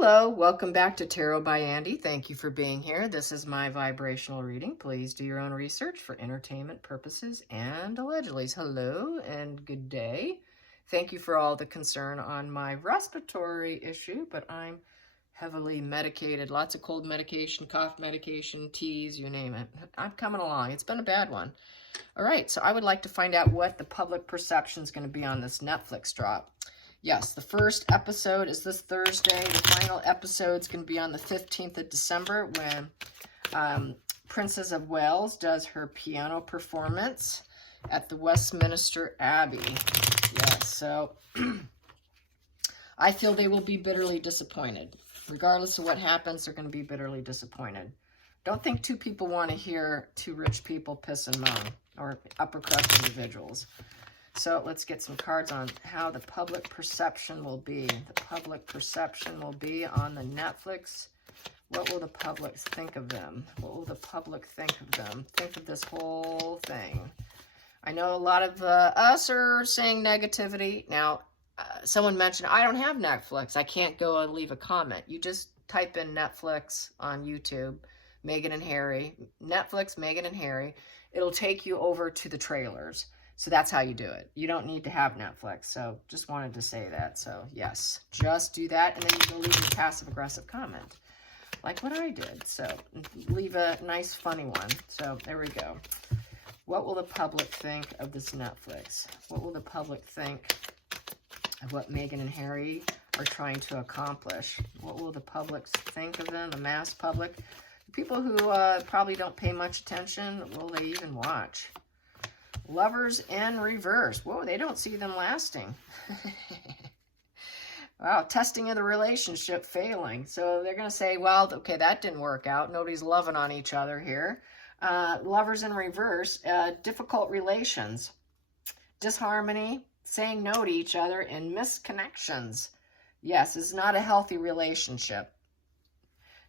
Hello, welcome back to Tarot by Andy. Thank you for being here. This is my vibrational reading. Please do your own research for entertainment purposes and allegedly. Hello and good day. Thank you for all the concern on my respiratory issue, but I'm heavily medicated. Lots of cold medication, cough medication, teas, you name it. I'm coming along. It's been a bad one. All right, so I would like to find out what the public perception is going to be on this Netflix drop. Yes, the first episode is this Thursday. The final episode is going to be on the 15th of December when Princess of Wales does her piano performance at the Westminster Abbey. Yes, so I feel they will be bitterly disappointed. Regardless of what happens, they're going to be bitterly disappointed. Don't think two people want to hear two rich people piss and moan, or upper crust individuals. So let's get some cards on how the public perception will be. The public perception will be on the Netflix. What will the public think of them? What will the public think of them? Think of this whole thing. I know a lot of us are saying negativity. Now, someone mentioned, I don't have Netflix. I can't go and leave a comment. You just type in Netflix on YouTube, Meghan and Harry. Netflix, Meghan and Harry. It'll take you over to the trailers. So that's how you do it. You don't need to have Netflix. So just wanted to say that. So yes, just do that. And then you can leave a passive-aggressive comment like what I did. So leave a nice, funny one. So there we go. What will the public think of this Netflix? What will the public think of what Meghan and Harry are trying to accomplish? What will the public think of them, the mass public? People who probably don't pay much attention, will they even watch? Lovers in reverse. Whoa, they don't see them lasting. Wow, testing of the relationship failing. So they're going to say, well, okay, that didn't work out. Nobody's loving on each other here. Lovers in reverse, difficult relations, disharmony, saying no to each other, and misconnections. Yes, it's not a healthy relationship.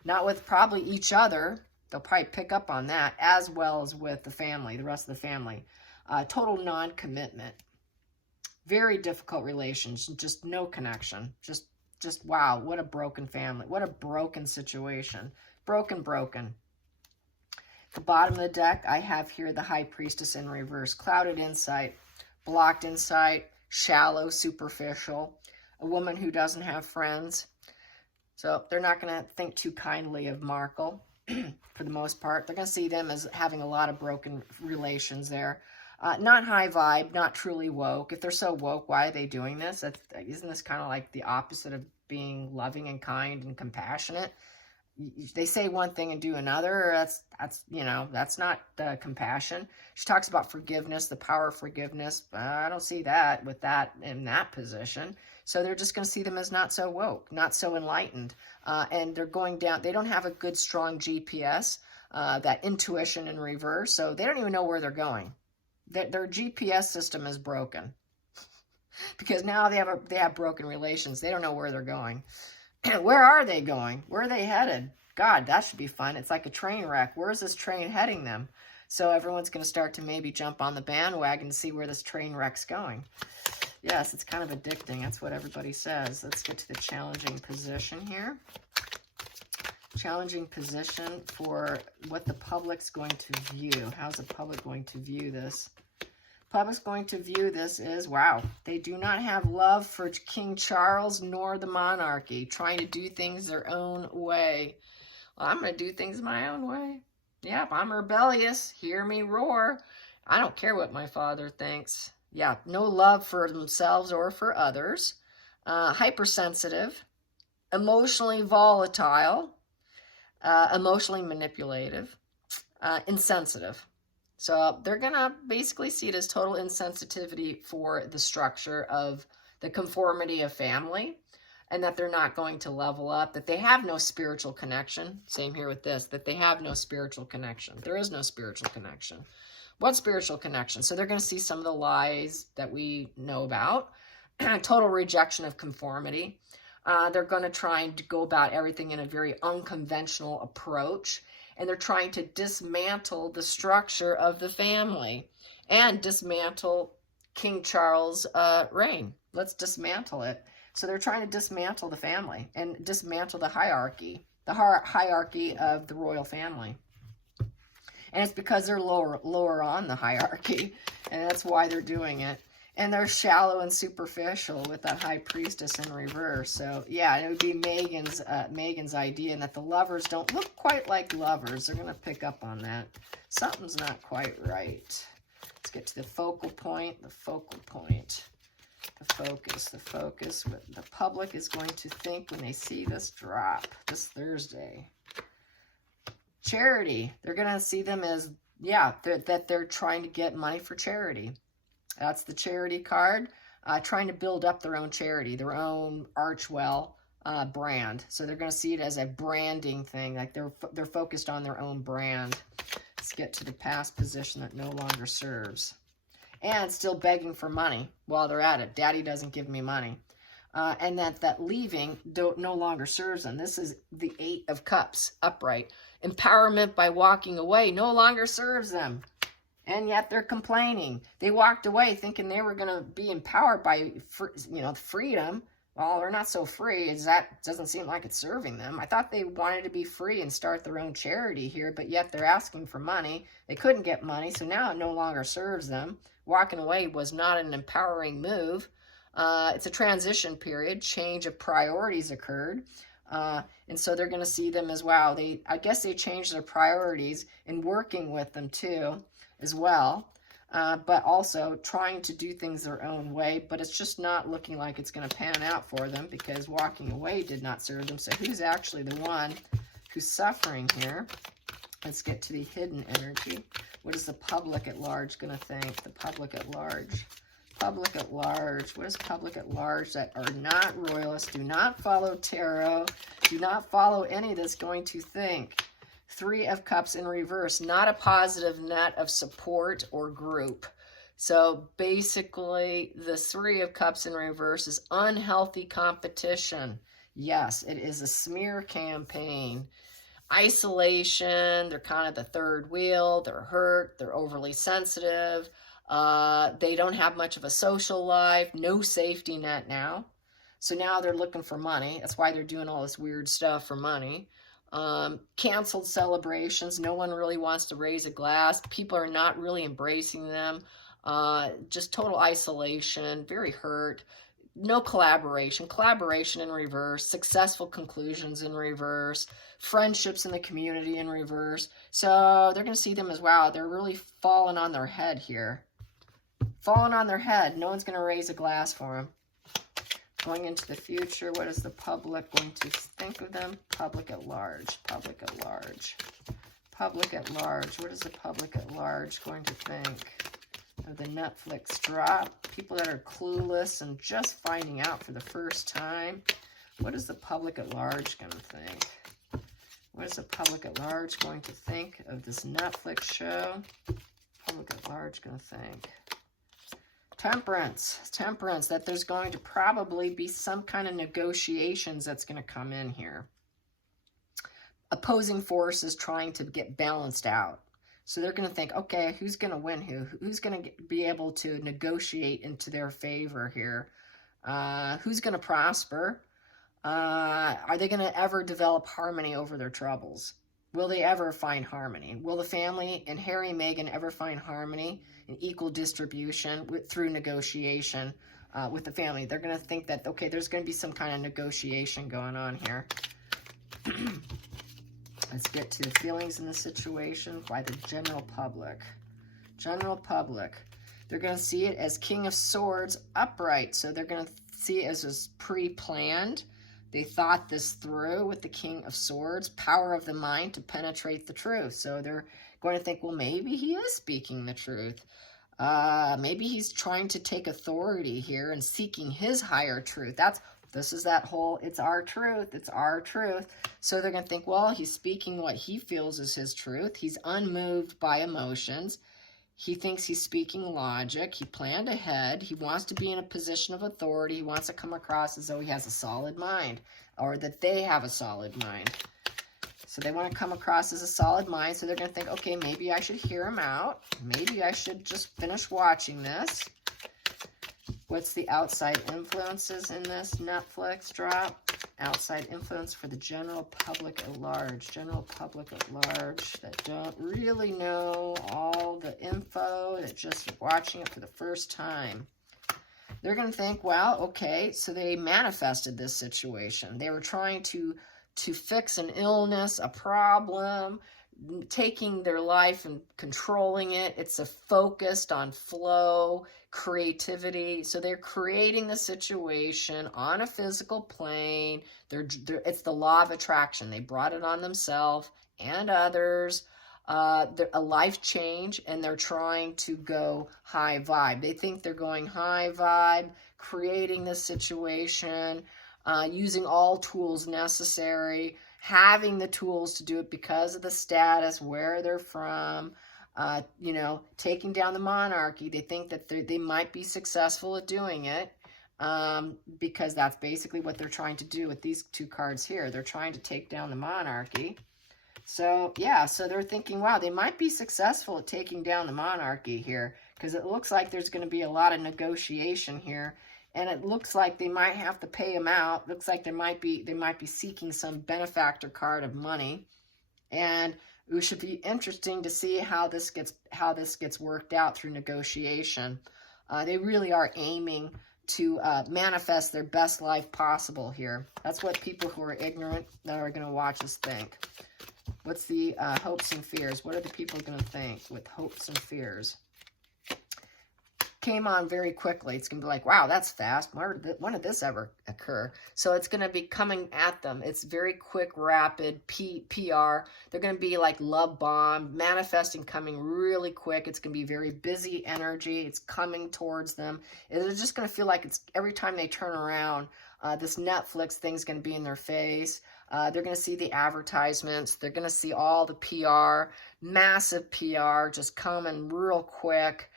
Not with probably each other. They'll probably pick up on that, as well as with the family, the rest of the family. Total non-commitment. Very difficult relations. Just no connection. Just wow, what a broken family. What a broken situation. Broken. At the bottom of the deck, I have here the High Priestess in reverse. Clouded insight, blocked insight, shallow, superficial. A woman who doesn't have friends. So they're not going to think too kindly of Markle for the most part. They're going to see them as having a lot of broken relations there. Not high vibe, not truly woke. If they're so woke, why are they doing this? Isn't this kind of like the opposite of being loving and kind and compassionate? They say one thing and do another. That's not compassion. She talks about forgiveness, the power of forgiveness. I don't see that with that in that position. So they're just going to see them as not so woke, not so enlightened. And they're going down. They don't have a good, strong GPS, that intuition in reverse. So they don't even know where they're going. Their GPS system is broken because now they have broken relations. They don't know where they're going. Where are they going? Where are they headed? God, that should be fun. It's like a train wreck. Where is this train heading them? So everyone's going to start to maybe jump on the bandwagon to see where this train wreck's going. Yes, it's kind of addicting. That's what everybody says. Let's get to the challenging position here. Challenging position for what the public's going to view. How's the public going to view this? Public's going to view this as, wow, they do not have love for King Charles nor the monarchy, trying to do things their own way. Well, I'm going to do things my own way. Yep, I'm rebellious. Hear me roar. I don't care what my father thinks. Yeah, no love for themselves or for others. Hypersensitive, emotionally volatile, emotionally manipulative, insensitive. So they're going to basically see it as total insensitivity for the structure of the conformity of family, and that they're not going to level up, that they have no spiritual connection. Same here with this, that they have no spiritual connection. There is no spiritual connection. What spiritual connection? So they're going to see some of the lies that we know about. Total rejection of conformity. They're going to try and go about everything in a very unconventional approach. And they're trying to dismantle the structure of the family and dismantle King Charles' reign. Let's dismantle it. So they're trying to dismantle the family and dismantle the hierarchy of the royal family. And it's because they're lower on the hierarchy, and that's why they're doing it. And they're shallow and superficial with that high priestess in reverse. So yeah, it would be Megan's idea, and that the lovers don't look quite like lovers. They're going to pick up on that. Something's not quite right. Let's get to the focal point. The focal point. The focus. What the public is going to think when they see this drop this Thursday. Charity. They're going to see them as, yeah, that they're trying to get money for charity. That's the charity card, trying to build up their own charity, their own Archwell brand. So they're going to see it as a branding thing, like they're focused on their own brand. Let's get to the past position that no longer serves. And still begging for money while they're at it. Daddy doesn't give me money. And that leaving no longer serves them. This is the 8 of Cups, upright. Empowerment by walking away no longer serves them. And yet they're complaining. They walked away thinking they were going to be empowered by, freedom. Well, they're not so free. That doesn't seem like it's serving them. I thought they wanted to be free and start their own charity here, but yet they're asking for money. They couldn't get money, so now it no longer serves them. Walking away was not an empowering move. It's a transition period. Change of priorities occurred. And so they're going to see them as, wow, I guess they changed their priorities in working with them too, as well, but also trying to do things their own way, but it's just not looking like it's going to pan out for them because walking away did not serve them. So who's actually the one who's suffering here? Let's get to the hidden energy. What is the public at large going to think? The public at large. Public at large. What is public at large that are not royalists, do not follow tarot, do not follow any of this going to think? 3 of Cups in reverse, not a positive net of support or group. So basically, the 3 of Cups in reverse is unhealthy competition. Yes, it is a smear campaign. Isolation, they're kind of the third wheel, they're hurt, they're overly sensitive, they don't have much of a social life, no safety net now. So now they're looking for money. That's why they're doing all this weird stuff for money. Canceled celebrations. No one really wants to raise a glass. People are not really embracing them. Just total isolation, very hurt. No collaboration. Collaboration in reverse. Successful conclusions in reverse. Friendships in the community in reverse. So they're going to see them as, wow, they're really falling on their head here. Falling on their head. No one's going to raise a glass for them. Going into the future, what is the public going to think of them? Public at large. Public at large. Public at large. What is the public at large going to think of the Netflix drop? People that are clueless and just finding out for the first time. What is the public at large going to think? What is the public at large going to think of this Netflix show? Public at large going to think. Temperance, that there's going to probably be some kind of negotiations that's going to come in here. Opposing forces trying to get balanced out. So they're going to think, okay, who's going to win who? Who's going to be able to negotiate into their favor here? Who's going to prosper? Are they going to ever develop harmony over their troubles? Will they ever find harmony? Will the family and Harry and Meghan ever find harmony and equal distribution through negotiation with the family? They're going to think that, okay, there's going to be some kind of negotiation going on here. Let's get to the feelings in the situation by the general public. General public. They're going to see it as King of Swords upright. So they're going to see it as pre-planned. They thought this through with the King of Swords, power of the mind to penetrate the truth. So they're going to think, well, maybe he is speaking the truth. Maybe he's trying to take authority here and seeking his higher truth. This is that whole, it's our truth, it's our truth. So they're going to think, well, he's speaking what he feels is his truth. He's unmoved by emotions. He thinks he's speaking logic. He planned ahead. He wants to be in a position of authority. He wants to come across as though he has a solid mind, or that they have a solid mind. So they want to come across as a solid mind. So they're going to think, okay, maybe I should hear him out. Maybe I should just finish watching this. What's the outside influences in this Netflix drop? Outside influence for the general public at large. General public at large that don't really know all the info, that just watching it for the first time. They're going to think, well, okay, so they manifested this situation. They were trying to fix an illness, a problem, taking their life and controlling it. It's a focused on flow, creativity. So they're creating the situation on a physical plane. It's the law of attraction. They brought it on themselves and others. A life change, and they're trying to go high vibe. They think they're going high vibe, creating this situation, using all tools necessary, having the tools to do it because of the status, where they're from, you know, taking down the monarchy. They think that they might be successful at doing it, because that's basically what they're trying to do with these two cards here. They're trying to take down the monarchy. So, yeah, so they're thinking, wow, they might be successful at taking down the monarchy here, because it looks like there's going to be a lot of negotiation here, and it looks like they might have to pay him out. Looks like they might be seeking some benefactor card of money, and it should be interesting to see how this gets worked out through negotiation. They really are aiming to manifest their best life possible here. That's what people who are ignorant that are going to watch us think. What's the hopes and fears? What are the people going to think with hopes and fears? Came on very quickly. It's going to be like, wow, that's fast. When did this ever occur? So it's going to be coming at them. It's very quick, rapid PR. They're going to be like love bomb, manifesting, coming really quick. It's going to be very busy energy. It's coming towards them. They're just going to feel like it's every time they turn around, this Netflix thing's going to be in their face. They're going to see the advertisements. They're going to see all the PR, massive PR, just coming real quick.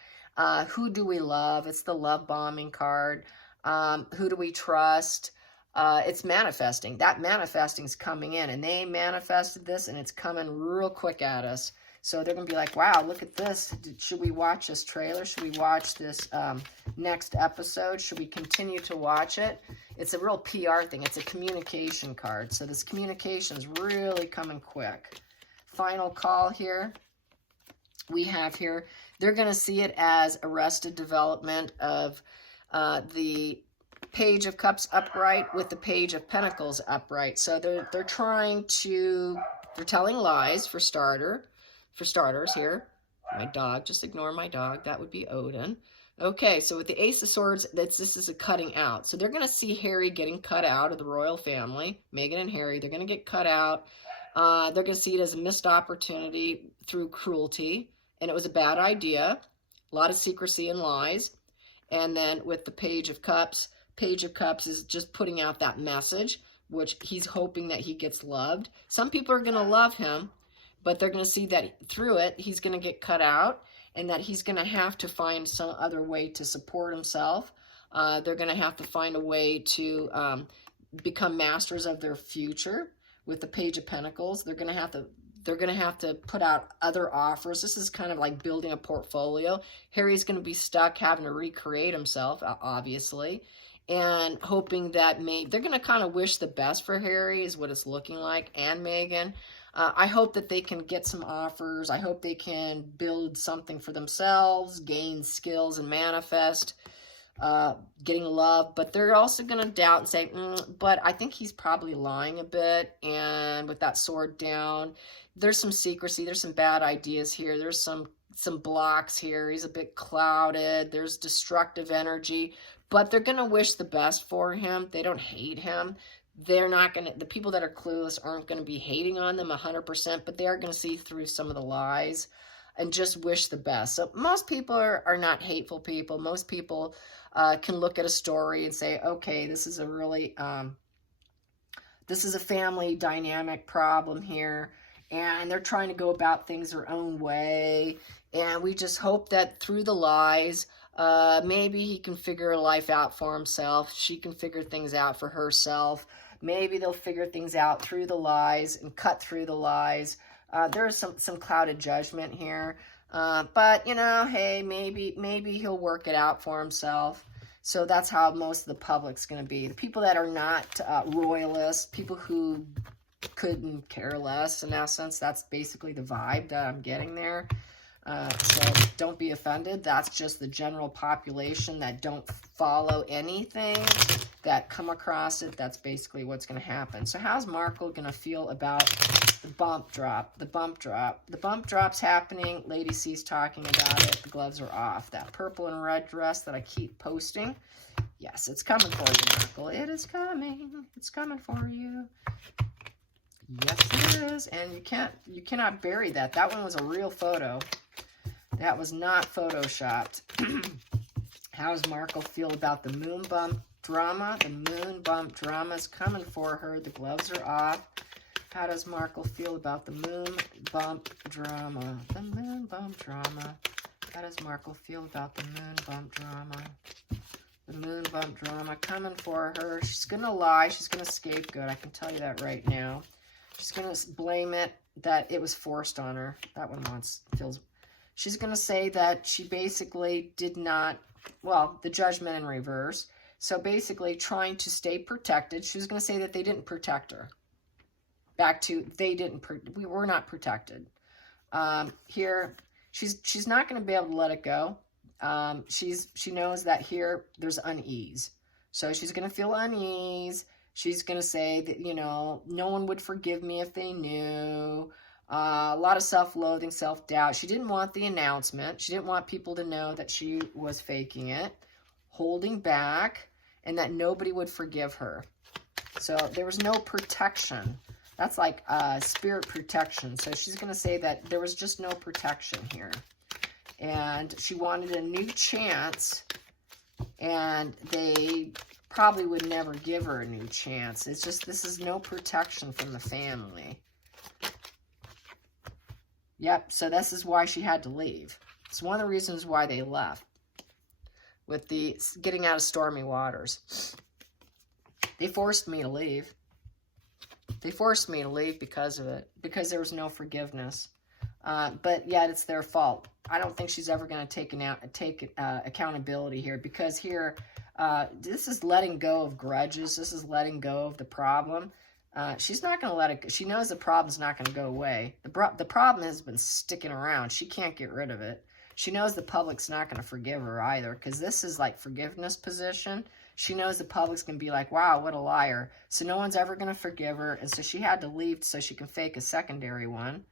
Who do we love? It's the love bombing card. Who do we trust? It's manifesting. That manifesting's coming in, and they manifested this, and it's coming real quick at us. So they're going to be like, wow, look at this. Should we watch this trailer? Should we watch this next episode? Should we continue to watch it? It's a real PR thing. It's a communication card. So this communication is really coming quick. Final call here. We have here, they're going to see it as arrested development of the Page of Cups upright with the Page of Pentacles upright. So they're trying to, they're telling lies for starters here. My dog, just ignore my dog. That would be Odin. Okay, so with the Ace of Swords, this is a cutting out. So they're going to see Harry getting cut out of the royal family. Meghan and Harry, they're going to get cut out. They're going to see it as a missed opportunity through cruelty. And it was a bad idea. A lot of secrecy and lies. And then with the Page of Cups is just putting out that message, which he's hoping that he gets loved. Some people are going to love him, but they're going to see that through it, he's going to get cut out, and that he's going to have to find some other way to support himself. They're going to have to find a way to become masters of their future. With the Page of Pentacles, they're going to have to put out other offers. This is kind of like building a portfolio. Harry's going to be stuck having to recreate himself, obviously, and hoping that they're going to kind of wish the best for Harry is what it's looking like, and Meghan. I hope that they can get some offers. I hope they can build something for themselves, gain skills, and manifest getting love. But they're also going to doubt and say, but I think he's probably lying a bit. And with that sword down, there's some secrecy. There's some bad ideas here. There's some blocks here. He's a bit clouded. There's destructive energy. But they're going to wish the best for him. They don't hate him. They're not going to, the people that are clueless aren't going to be hating on them 100%, but they are going to see through some of the lies and just wish the best. So most people are not hateful people. Most people can look at a story and say, okay, this is a really, this is a family dynamic problem here, and they're trying to go about things their own way. And we just hope that through the lies, maybe he can figure life out for himself. She can figure things out for herself. Maybe they'll figure things out through the lies and cut through the lies. There's some clouded judgment here. But, you know, hey, maybe he'll work it out for himself. So that's how most of the public's going to be. The people that are not royalists, people who couldn't care less, in essence, that's basically the vibe that I'm getting there. So don't be offended. That's just the general population that don't follow anything, that come across it. That's basically what's going to happen. So how's Markle going to feel about the bump drop? The bump drop. The bump drop's happening. Lady C's talking about it. The gloves are off. That purple and red dress that I keep posting. Yes, it's coming for you, Markle. It is coming. It's coming for you. Yes, it is. And you cannot bury that. That one was a real photo. That was not photoshopped. How does Markle feel about the moon bump drama? The moon bump drama is coming for her. The gloves are off. How does Markle feel about the moon bump drama? The moon bump drama. How does Markle feel about the moon bump drama? The moon bump drama coming for her. She's going to lie. She's going to scapegoat. I can tell you that right now. She's going to blame it that it was forced on her. That one feels... She's going to say that she basically did not, well, the judgment in reverse. So basically trying to stay protected. She was going to say that they didn't protect her. Back to, we were not protected. Here, she's not going to be able to let it go. She knows that here there's unease. So she's going to feel unease. She's going to say that, you know, no one would forgive me if they knew. A lot of self-loathing, self-doubt. She didn't want the announcement. She didn't want people to know that she was faking it, holding back, and that nobody would forgive her. So there was no protection. That's like spirit protection. So she's going to say that there was just no protection here. And she wanted a new chance, and they probably would never give her a new chance. It's just, this is no protection from the family. Yep, so this is why she had to leave. It's one of the reasons why they left. With the getting out of stormy waters. They forced me to leave. They forced me to leave because of it. Because there was no forgiveness. But yet it's their fault. I don't think she's ever going to take accountability here. Because here, this is letting go of grudges. This is letting go of the problem. She's not going to let it go. She knows the problem's not going to go away. The problem has been sticking around. She can't get rid of it. She knows the public's not going to forgive her either, because this is like forgiveness position. She knows the public's going to be like, wow, what a liar. So no one's ever going to forgive her, and so she had to leave so she can fake a secondary one.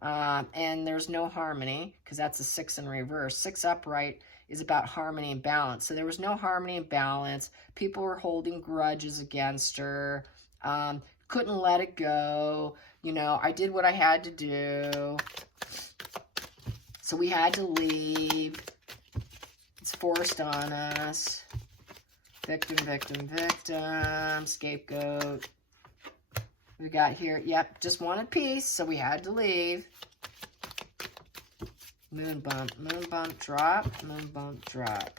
And there's no harmony, because that's a 6 in reverse. 6 upright is about harmony and balance. So there was no harmony and balance. People were holding grudges against her. Couldn't let it go. You know, I did what I had to do. So we had to leave. It's forced on us. Victim, victim, victim. Scapegoat. We got here, yep, just wanted peace, so we had to leave. Moon bump, drop, moon bump, drop.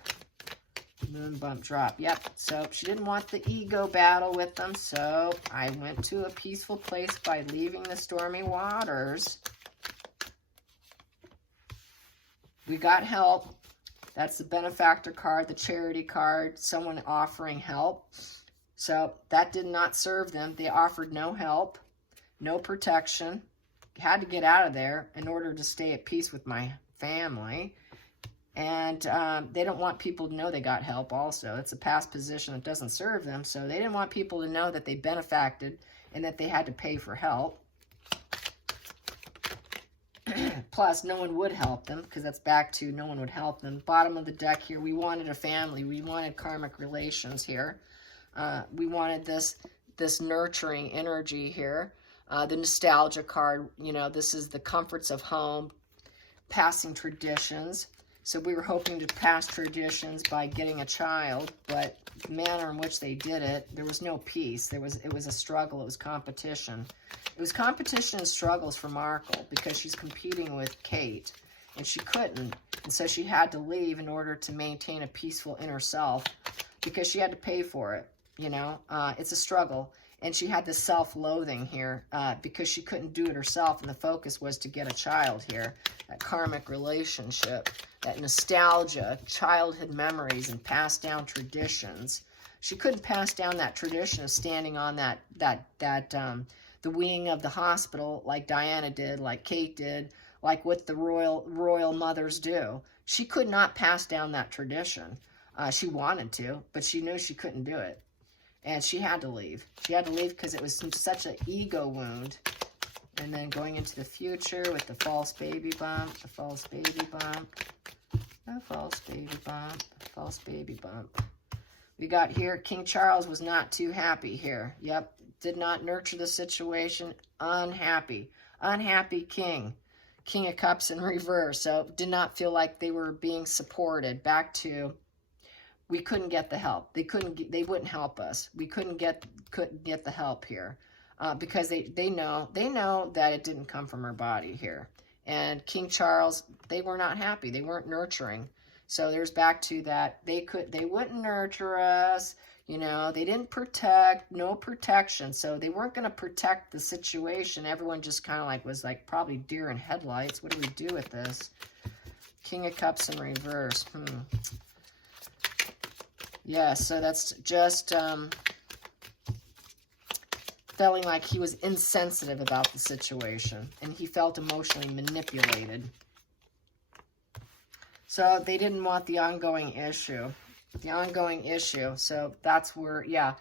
Moon bump, drop. Yep, so she didn't want the ego battle with them, so I went to a peaceful place by leaving the stormy waters. We got help. That's the benefactor card, the charity card, someone offering help. So that did not serve them. They offered no help, no protection. Had to get out of there in order to stay at peace with my family. And they don't want people to know they got help also. It's a past position that doesn't serve them. So they didn't want people to know that they benefacted and that they had to pay for help. Plus, no one would help them, because that's back to no one would help them. Bottom of the deck here, we wanted a family. We wanted karmic relations here. We wanted this nurturing energy here. The nostalgia card, you know, this is the comforts of home, passing traditions. So we were hoping to pass traditions by getting a child, but the manner in which they did it, there was no peace. It was a struggle. It was competition. It was competition and struggles for Markle, because she's competing with Kate, and she couldn't. And so she had to leave in order to maintain a peaceful inner self, because she had to pay for it. You know, it's a struggle. And she had this self-loathing here because she couldn't do it herself, and the focus was to get a child here. That karmic relationship, that nostalgia, childhood memories, and passed down traditions. She couldn't pass down that tradition of standing on the wing of the hospital like Diana did, like Kate did, like what the royal mothers do. She could not pass down that tradition. She wanted to, but she knew she couldn't do it. And she had to leave. She had to leave because it was such an ego wound. And then going into the future with the false baby bump, the false baby bump, the false baby bump, the false baby bump. We got here, King Charles was not too happy here. Yep, did not nurture the situation. Unhappy. Unhappy king. King of Cups in reverse. So did not feel like they were being supported. Back to, we couldn't get the help. They wouldn't help us. We couldn't get the help here. Because they know that it didn't come from her body here. And King Charles, they were not happy. They weren't nurturing. So there's back to that. They wouldn't nurture us. You know, they didn't protect, no protection. So they weren't going to protect the situation. Everyone just kind of like was like probably deer in headlights. What do we do with this? King of Cups in reverse. Yeah, so that's just feeling like he was insensitive about the situation. And he felt emotionally manipulated. So they didn't want the ongoing issue. The ongoing issue. So that's where, yeah,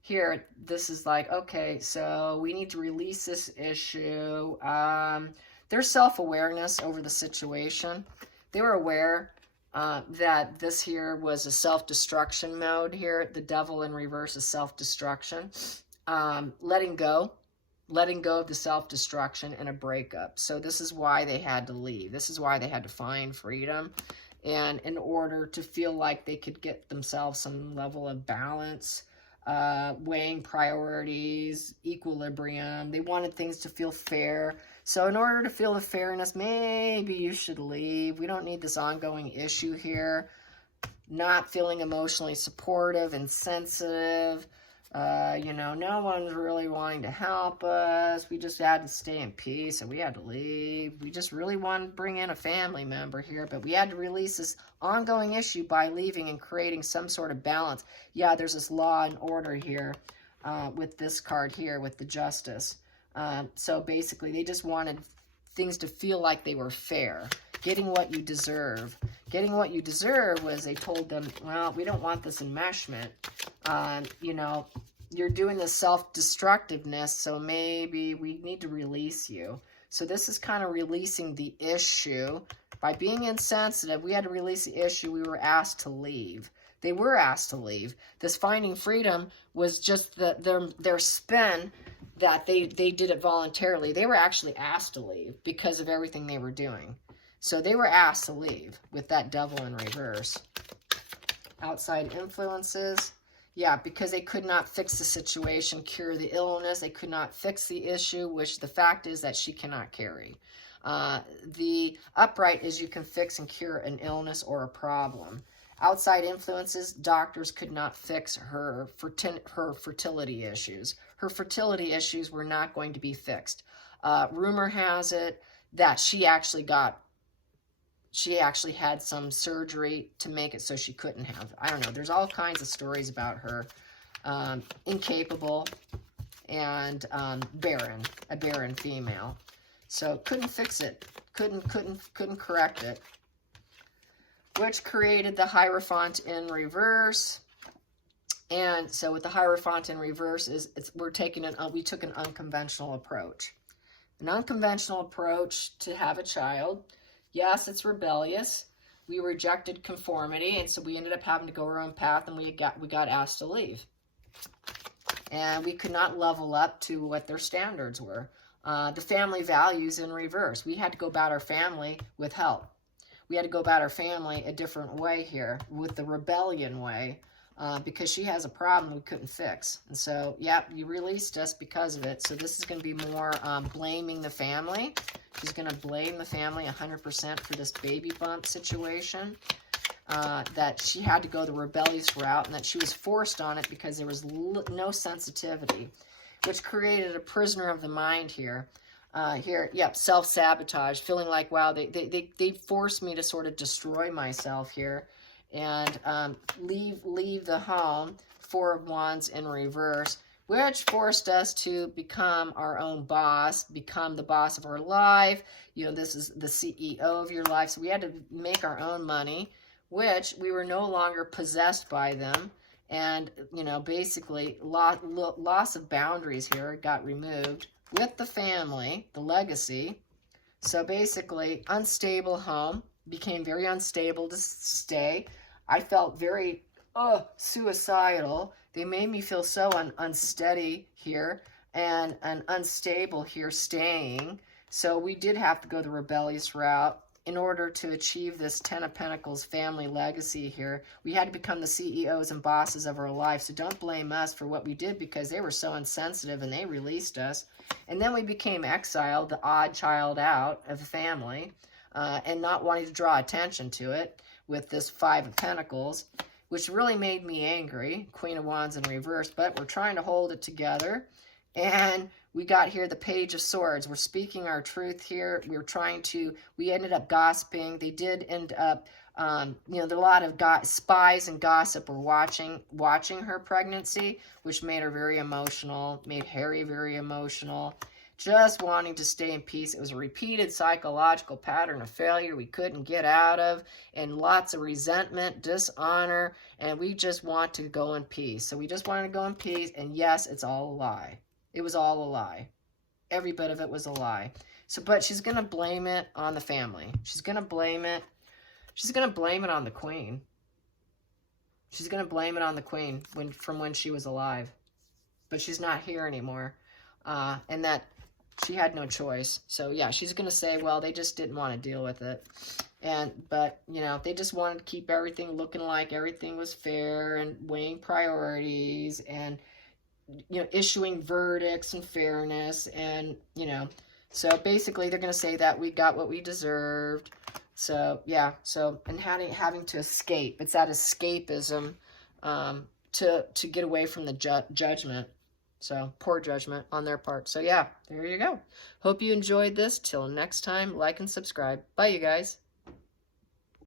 here, this is like, okay, so we need to release this issue. Their self-awareness over the situation. They were aware that this here was a self-destruction mode here. The devil in reverse is self-destruction. Letting go of the self-destruction and a breakup. So this is why they had to leave. This is why they had to find freedom. And in order to feel like they could get themselves some level of balance, weighing priorities, equilibrium. They wanted things to feel fair. So in order to feel the fairness, maybe you should leave. We don't need this ongoing issue here. Not feeling emotionally supportive and sensitive. You know, no one's really wanting to help us. We just had to stay in peace and we had to leave. We just really wanted to bring in a family member here, but we had to release this ongoing issue by leaving and creating some sort of balance. Yeah, there's this law and order here with this card here with the justice. So basically, they just wanted things to feel like they were fair. Getting what you deserve. Getting what you deserve was they told them, well, we don't want this enmeshment. You know, you're doing this self-destructiveness, so maybe we need to release you. So this is kind of releasing the issue. By being insensitive, we had to release the issue. We were asked to leave. They were asked to leave. This finding freedom was just their spin that they did it voluntarily. They were actually asked to leave because of everything they were doing. So they were asked to leave with that devil in reverse. Outside influences. Yeah, because they could not fix the situation, cure the illness. They could not fix the issue, which the fact is that she cannot carry. The upright is you can fix and cure an illness or a problem. Outside influences, doctors could not fix her fertility issues. Her fertility issues were not going to be fixed. Rumor has it that she actually had some surgery to make it so she couldn't have. I don't know. There's all kinds of stories about her. Incapable and barren, a barren female. So couldn't fix it. Couldn't correct it. Which created the Hierophant in reverse. And so with the Hierophant in reverse we took an unconventional approach. An unconventional approach to have a child. Yes, it's rebellious. We rejected conformity, and so we ended up having to go our own path, and we got asked to leave. And we could not level up to what their standards were. The family values in reverse. We had to go about our family with help. We had to go about our family a different way here, with the rebellion way, because she has a problem we couldn't fix. And so, yep, you released us because of it. So this is going to be more blaming the family. She's going to blame the family 100% for this baby bump situation. that she had to go the rebellious route and that she was forced on it because there was no sensitivity, which created a prisoner of the mind here. Yep, self-sabotage, feeling like, wow, they forced me to sort of destroy myself here and leave the home. Four of Wands in reverse, which forced us to become our own boss, become the boss of our life. You know, this is the CEO of your life. So we had to make our own money, which we were no longer possessed by them. And, you know, basically loss of boundaries here got removed with the family, the legacy. So basically, unstable home, became very unstable to stay. I felt very suicidal. They made me feel so unsteady here and unstable here staying. So we did have to go the rebellious route in order to achieve this Ten of Pentacles family legacy here. We had to become the CEOs and bosses of our life. So don't blame us for what we did, because they were so insensitive and they released us. And then we became exiled, the odd child out of the family, and not wanting to draw attention to it with this Five of Pentacles, which really made me angry. Queen of Wands in reverse, but we're trying to hold it together. And we got here the Page of Swords. We're speaking our truth here. We ended up gossiping. They did end up, you know, a lot of spies and gossip were watching her pregnancy, which made her very emotional, made Harry very emotional, just wanting to stay in peace. It was a repeated psychological pattern of failure we couldn't get out of, and lots of resentment, dishonor, and we just want to go in peace. So we just wanted to go in peace, and yes, it's all a lie. It was all a lie. Every bit of it was a lie. So, but she's going to blame it on the family. She's going to blame it. She's going to blame it on the Queen. She's going to blame it on the Queen from when she was alive. But she's not here anymore. And that she had no choice. So, yeah, she's going to say, well, they just didn't want to deal with it. But, you know, they just wanted to keep everything looking like everything was fair and weighing priorities and, you know, issuing verdicts and fairness. And, you know, so basically they're going to say that we got what we deserved. So, yeah, so, and having to escape. It's that escapism to get away from the judgment. So, poor judgment on their part. So, yeah, there you go. Hope you enjoyed this. Till next time, like and subscribe. Bye, you guys.